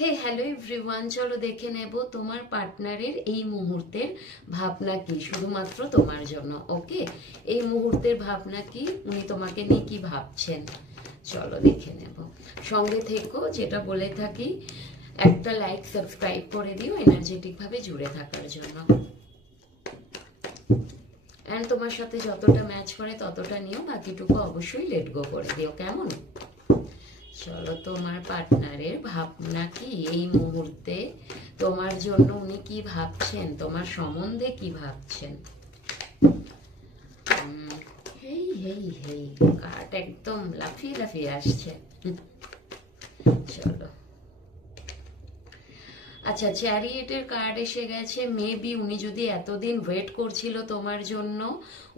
হে hello everyone, চলো দেখে নেব তোমার পার্টনারের এই মুহূর্তের ভাবনা কি, শুধুমাত্র তোমার জন্য। ওকে, এই মুহূর্তের ভাবনা কি, উনি তোমাকে নিয়ে কি ভাবছেন, চলো দেখে নেব। সঙ্গে থেকো, যেটা বলে থাকি, একটা লাইক সাবস্ক্রাইব করে দিও এনার্জেটিক ভাবে জুড়ে থাকার জন্য। অ্যান্ড তোমার সাথে যতটা ম্যাচ করে ততটা নিও, বাকিটুকু অবশ্যই লেট গো করে দিও, কেমন? চলো, তোমার পার্টনারের ভাবনা কি এই মুহূর্তে, তোমার জন্য উনি কি ভাবছেন, তোমার সম্বন্ধে কি ভাবছেন। হেই হেই হেই, কার্ড একদম লাফিয়ে লাফিয়ে আসছে। চলো, আচ্ছা, চ্যারিয়েটের কার্ড এসে গেছে। মেবি উনি যদি এতদিন ওয়েট করছিল তোমার জন্য,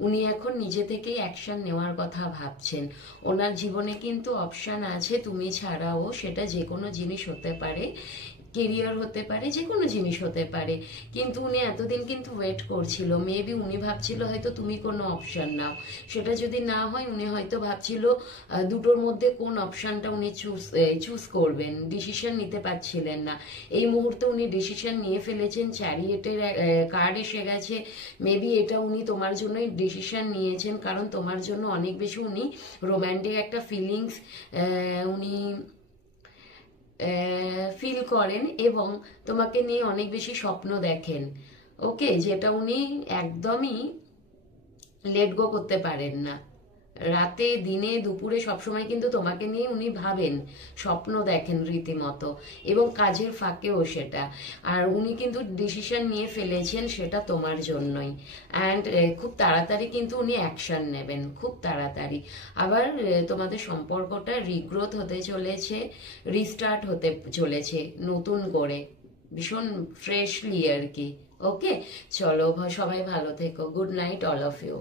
উনি এখন নিজে থেকেই অ্যাকশন নেওয়ার কথা ভাবছেন। ওনার জীবনে কিন্তু অপশন আছে তুমি ছাড়াও, সেটা যে কোনো জিনিস হতে পারে, কেরিয়ার হতে পারে, যে কোনো জিনিস হতে পারে। কিন্তু উনি এতদিন কিন্তু ওয়েট করছিল। মেবি উনি ভাবছিল হয়তো তুমি কোনো অপশন নাও, সেটা যদি না হয় উনি হয়তো ভাবছিল দুটোর মধ্যে কোন অপশনটা উনি চুজ করবেন, ডিসিশন নিতে পারছিলেন না। এই মুহূর্তে উনি ডিসিশন নিয়ে ফেলেছেন, চ্যারিয়েটের কার্ড এসে গেছে। মেবি এটা উনি তোমার জন্যই ডিসিশন নিয়েছেন, কারণ তোমার জন্য অনেক বেশি উনি রোম্যান্টিক একটা ফিলিংস উনি ফিল করেন, এবং তোমাকে নিয়ে অনেক বেশি স্বপ্ন দেখেন। ওকে, যেটা উনি একদমই লেট গো করতে পারেন না। রাতে দিনে দুপুরে সবসময় কিন্তু তোমাকে নিয়ে উনি ভাবেন, স্বপ্ন দেখেন রীতিমতো, এবং কাজের ফাঁকেও সেটা। আর উনি কিন্তু ডিসিশন নিয়ে ফেলেছেন, সেটা তোমার জন্যই। অ্যান্ড খুব তাড়াতাড়ি কিন্তু উনি অ্যাকশন নেবেন, খুব তাড়াতাড়ি। আবার তোমাদের সম্পর্কটা রিগ্রোথ হতে চলেছে, রিস্টার্ট হতে চলেছে নতুন করে, ভীষণ ফ্রেশলি আর কি। ওকে, চলো সবাই ভালো থেকো। Good night all of you.